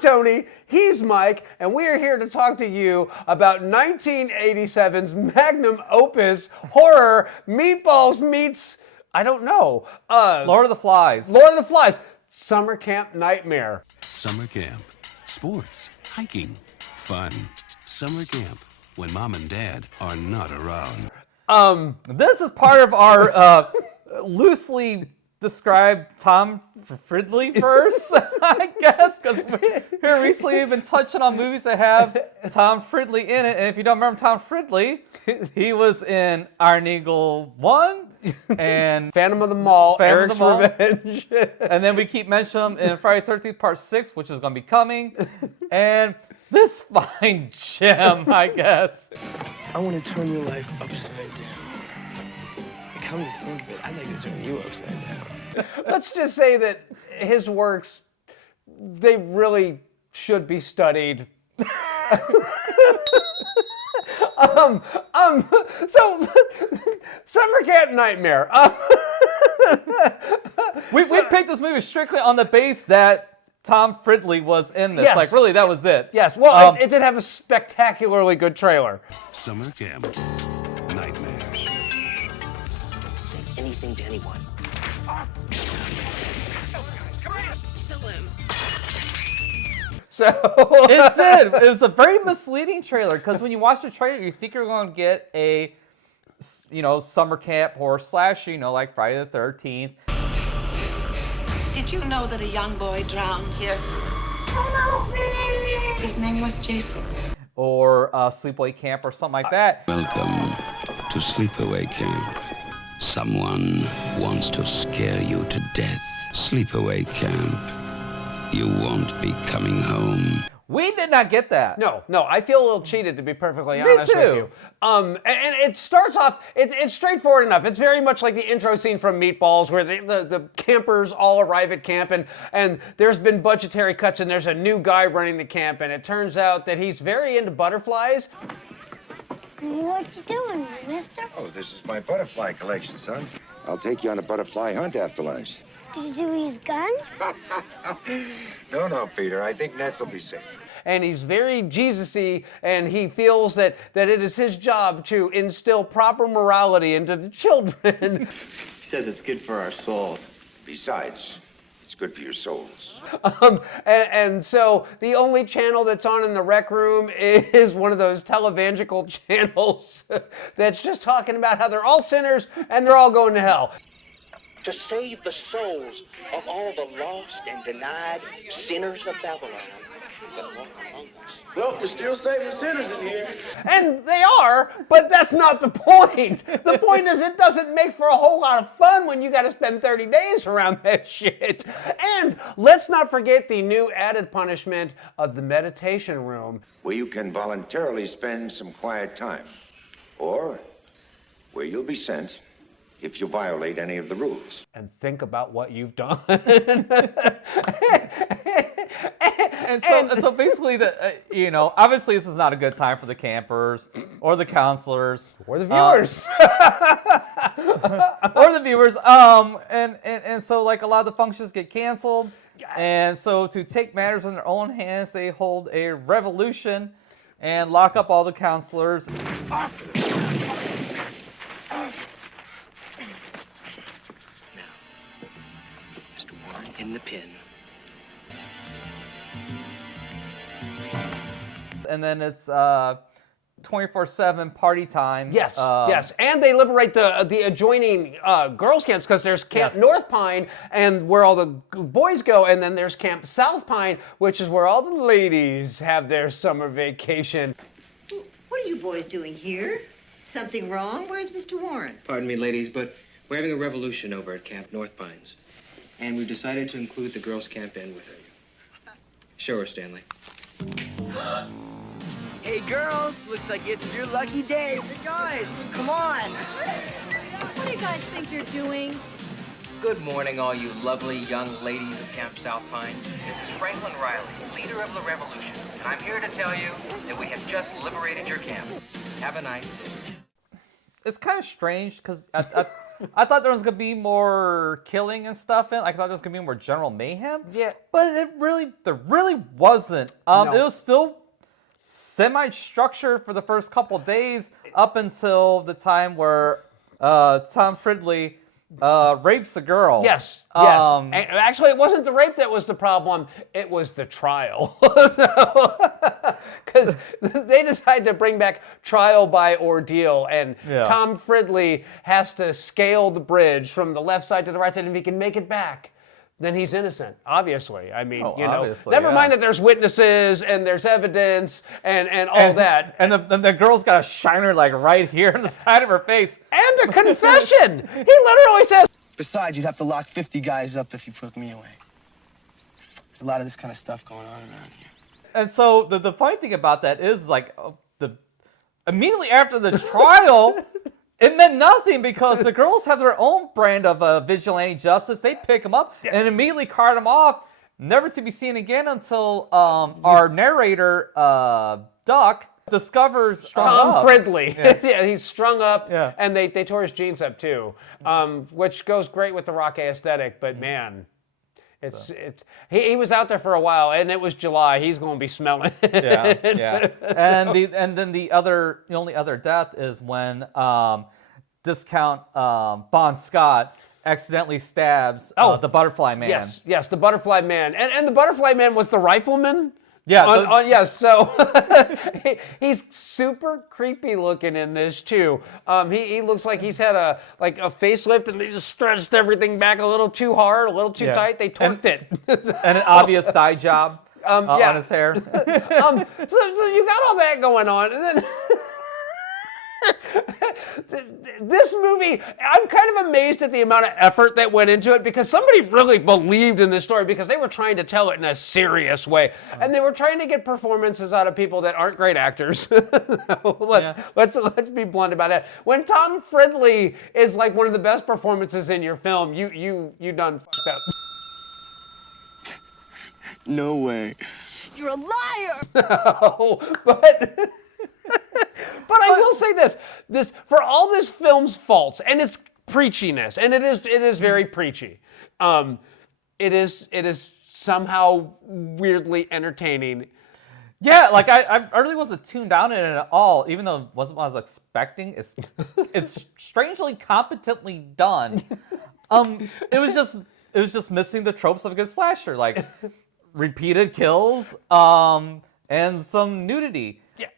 I'm Tony, he's Mike, and we are here to talk to you about 1987's magnum opus horror, Meatballs meets, I don't know, Lord of the Flies. Lord of the Flies, Summer Camp Nightmare. Summer camp, sports, hiking, fun. Summer camp, when mom and dad are not around. This is part of our loosely described Tom Fridley verse, I guess, because here recently we've been touching on movies that have Tom Fridley in it, and if you don't remember Tom Fridley, he was in Iron Eagle 1 and Phantom of the Mall, Phantom of the Mall. Revenge. And then we keep mentioning him in Friday the 13th Part 6, which is going to be coming, and this fine gem, I guess. I want to turn your life upside down. And come to think of it, I'd like to turn you upside down. Let's just say that his works, they really should be studied. So Summer Camp Nightmare. We picked this movie strictly on the base that Tom Fridley was in this. Yes. Like, really, that was it. Yes, well, it did have a spectacularly good trailer. Summer camp, nightmare. Say anything to anyone. So It did. It was a very misleading trailer because when you watch the trailer, you think you're going to get a, summer camp horror slash, like Friday the 13th. Did you know that a young boy drowned here? His name was Jason. Or Sleepaway Camp or something like that. Welcome to Sleepaway Camp. Someone wants to scare you to death. Sleepaway Camp. You won't be coming home. We did not get that. No, I feel a little cheated, to be perfectly honest with too. you. And it starts off, it's straightforward enough. It's very much like the intro scene from Meatballs, where the campers all arrive at camp, and there's been budgetary cuts, and there's a new guy running the camp, and it turns out that he's very into butterflies. What you doing, mister? Oh, this is my butterfly collection, son. I'll take you on a butterfly hunt after lunch. Did you use guns? No, Peter. I think nets will be safe. And he's very Jesus-y, and he feels that it is his job to instill proper morality into the children. He says it's good for our souls. Besides, it's good for your souls. And so the only channel that's on in the rec room is one of those televangelical channels that's just talking about how they're all sinners and they're all going to hell. To save the souls of all the lost and denied sinners of Babylon that walk among us. Well, we're still saving sinners in here. And they are, but that's not the point. The point is it doesn't make for a whole lot of fun when you got to spend 30 days around that shit. And let's not forget the new added punishment of the meditation room. Where you can voluntarily spend some quiet time. Or where you'll be sent if you violate any of the rules. And think about what you've done. And so basically, obviously this is not a good time for the campers or the counselors Or the viewers. or the viewers. And so like a lot of the functions get canceled, and so to take matters in their own hands, they hold a revolution and lock up all the counselors. In the pin. And then it's 24/7 party time. Yes, yes, and they liberate the adjoining girls' camps, because there's Camp North Pine, and where all the boys go, and then there's Camp South Pine, which is where all the ladies have their summer vacation. What are you boys doing here? Something wrong? Where's Mr. Warren? Pardon me, ladies, but we're having a revolution over at Camp North Pines. And we've decided to include the girls' camp in with it. Show her, Stanley. Hey, girls, looks like it's your lucky day. Hey, guys, come on. What do you guys think you're doing? Good morning, all you lovely young ladies of Camp South Pine. This is Franklin Riley, leader of the revolution, and I'm here to tell you that we have just liberated your camp. Have a nice day. It's kind of strange because I thought there was gonna be more killing and stuff in it. I thought there was gonna be more general mayhem. Yeah. But there really wasn't. No. It was still semi-structured for the first couple days up until the time where Tom Fridley rapes a girl. Yes. And actually, it wasn't the rape that was the problem. It was the trial. Because they decided to bring back trial by ordeal, and Tom Fridley has to scale the bridge from the left side to the right side, and if he can make it back, then he's innocent, obviously. I mean, never mind that there's witnesses and there's evidence and all that. And the girl's got a shiner like right here on the side of her face. And a confession! He literally says... Besides, you'd have to lock 50 guys up if you put me away. There's a lot of this kind of stuff going on around here. And so the funny thing about that is like immediately after the trial... It meant nothing because the girls have their own brand of vigilante justice. They pick them up and immediately cart them off, never to be seen again until our narrator, Duck, discovers Tom Fridley. Yeah. He's strung up, Yeah. and they tore his jeans up too, which goes great with the Rocky aesthetic, but man... He was out there for a while, and it was July. He's going to be smelling. Yeah. And then the only other death is when Discount Bon Scott accidentally stabs the Butterfly Man. Yes, the Butterfly Man, and the Butterfly Man was the rifleman. Yeah. Yes. So he's super creepy looking in this too. He looks like he's had a facelift and they just stretched everything back a little too hard, a little too tight. They torqued it. And an obvious dye job on his hair. So you got all that going on, and then. This movie, I'm kind of amazed at the amount of effort that went into it because somebody really believed in this story because they were trying to tell it in a serious way. And they were trying to get performances out of people that aren't great actors. Let's be blunt about it. When Tom Fridley is like one of the best performances in your film, you done fucked up. No way. You're a liar! No, but I will say this for all this film's faults and its preachiness, and it is very preachy. It is somehow weirdly entertaining. Yeah, like I really wasn't tuned down in it at all, even though it wasn't what I was expecting. It's strangely competently done. It was just missing the tropes of a good slasher, like repeated kills, and some nudity. Yeah.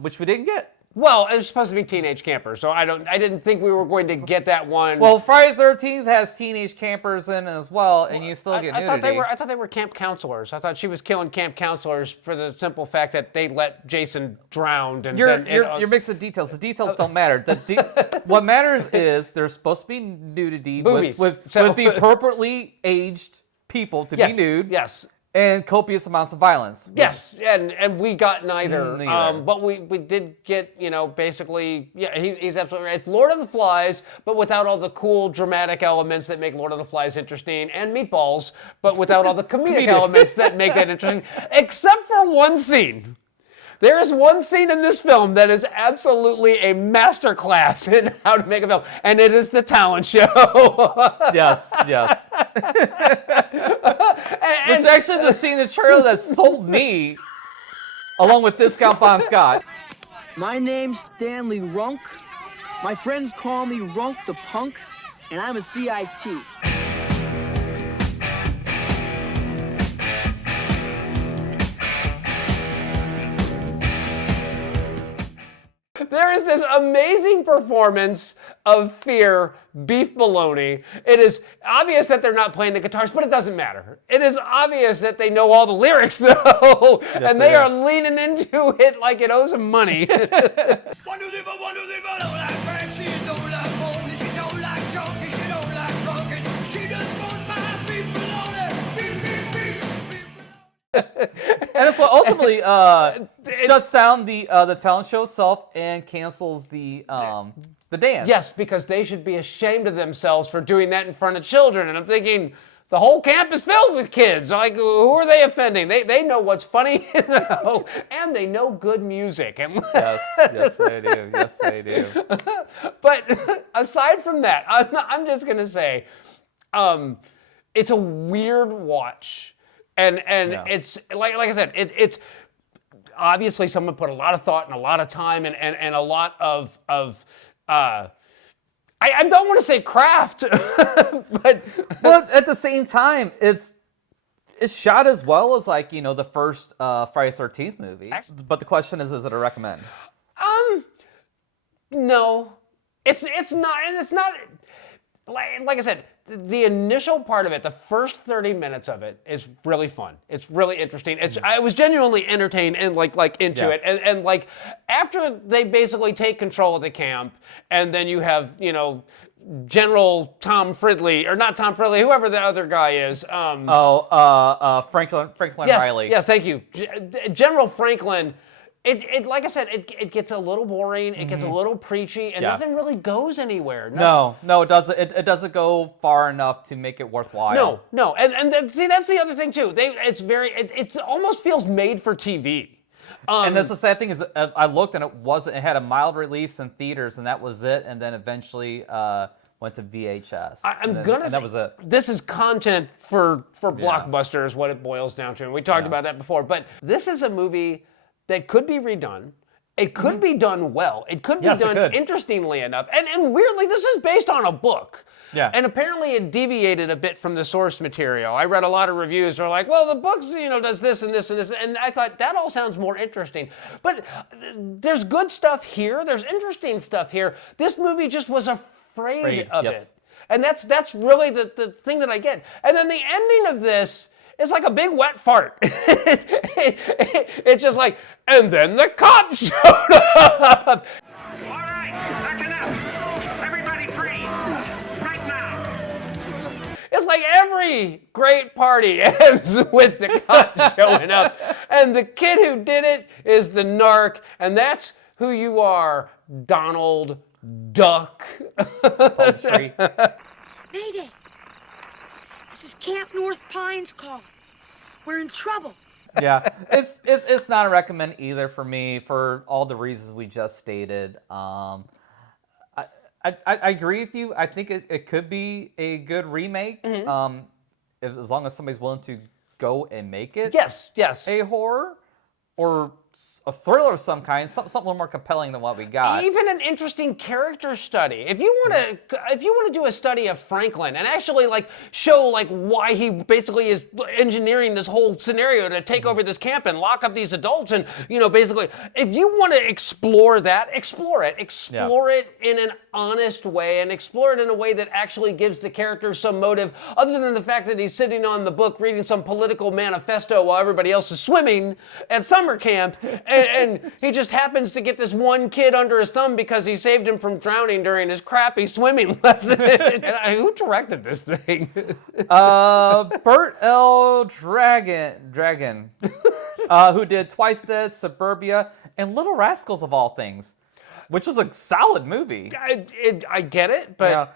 Which we didn't get. Well, it was supposed to be teenage campers, so I didn't think we were going to get that one. Well, Friday the 13th has teenage campers in as well, and you still get nudity. I thought they were camp counselors. I thought she was killing camp counselors for the simple fact that they let Jason drown. And you're mixing details. The details don't matter. What matters is there's supposed to be nudity with the appropriately aged people to be nude. Yes. And copious amounts of violence. Yes, and we got neither. But we did get, basically, he's absolutely right. It's Lord of the Flies, but without all the cool, dramatic elements that make Lord of the Flies interesting, and Meatballs, but without all the comedic elements that make that interesting, except for one scene. There is one scene in this film that is absolutely a masterclass in how to make a film, and it is the talent show. Yes. It's actually the scene in the trailer that sold me, along with Discount Bon Scott. My name's Stanley Runk. My friends call me Runk the Punk, and I'm a CIT. There is this amazing performance of Fear, Beef Bologna. It is obvious that they're not playing the guitars, but it doesn't matter. It is obvious that they know all the lyrics, though, and they are leaning into it like it owes them money. And that's what ultimately shuts down the talent show itself and cancels the dance. Yes, because they should be ashamed of themselves for doing that in front of children. And I'm thinking, the whole camp is filled with kids. Like, who are they offending? They know what's funny, and they know good music. And yes, they do. Yes, they do. But aside from that, I'm just gonna say, it's a weird watch, and it's like I said, it's obviously someone put a lot of thought and a lot of time and a lot of I don't want to say craft, but at the same time, it's shot as well as like the first Friday the 13th movie. But the question is it a recommend? No, it's not, and it's not. Like I said, the initial part of it, the first 30 minutes of it, is really fun. It's really interesting. I was genuinely entertained and like into it. And like after they basically take control of the camp, and then you have General Tom Fridley, or not Tom Fridley, whoever the other guy is. Franklin Riley. Yes, thank you, General Franklin. It like I said, it gets a little boring. It gets a little preachy, and nothing really goes anywhere. No, it doesn't. It doesn't go far enough to make it worthwhile. No, and see, that's the other thing too. It almost feels made for TV. And that's the sad thing is, I looked and it had a mild release in theaters, and that was it. And then eventually went to VHS. That was it. This is content for Blockbuster, is what it boils down to, and we talked about that before. But this is a movie that could be redone. It could be done well. It could be done interestingly enough. And weirdly, this is based on a book. Yeah. And apparently it deviated a bit from the source material. I read a lot of reviews that are like, well, the book, does this and this and this. And I thought, that all sounds more interesting. But there's good stuff here. There's interesting stuff here. This movie just was afraid of it. And that's really the thing that I get. And then the ending of this, it's like a big wet fart. It's just like, and then the cops showed up. All right, that's enough. Everybody freeze. Right now. It's like every great party ends with the cops showing up. And the kid who did it is the narc, and that's who you are, Donald Duck. Mayday. This is Camp North Pines call. We're in trouble. Yeah, it's not a recommend either for me for all the reasons we just stated. I agree with you. I think it could be a good remake, as long as somebody's willing to go and make it. Yes. A horror or a thriller of some kind, something a little more compelling than what we got. Even an interesting character study. If you want to do a study of Franklin and actually show why he basically is engineering this whole scenario to take over this camp and lock up these adults, and basically, if you want to explore that, explore it. Explore it in an honest way, and explore it in a way that actually gives the character some motive, other than the fact that he's sitting on the book reading some political manifesto while everybody else is swimming at summer camp. And he just happens to get this one kid under his thumb because he saved him from drowning during his crappy swimming lesson. Who directed this thing? Burt L. Dragon, who did Twice Dead, Suburbia, and Little Rascals of all things, which was a solid movie. I get it, but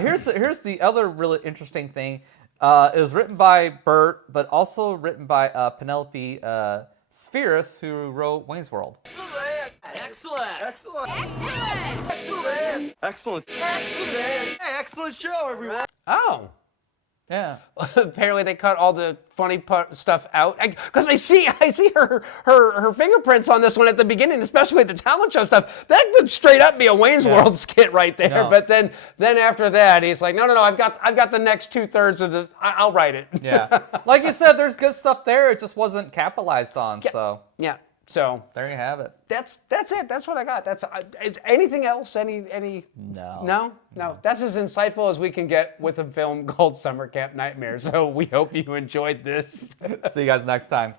here's the other really interesting thing. It was written by Burt, but also written by Penelope Spheris, who wrote Wayne's World. Excellent. Hey, excellent show, everyone. Oh. Yeah. Apparently they cut all the funny stuff out. Because I see her fingerprints on this one at the beginning, especially the talent show stuff. That could straight up be a Wayne's World skit right there. No. But then after that, he's like, no, I've got the next 2/3 of the. I'll write it. Yeah. Like you said, there's good stuff there. It just wasn't capitalized on. Yeah. So. Yeah. So there you have it. That's it. That's what I got. Is anything else? Any? No. That's as insightful as we can get with a film called Summer Camp Nightmare. So we hope you enjoyed this. See you guys next time.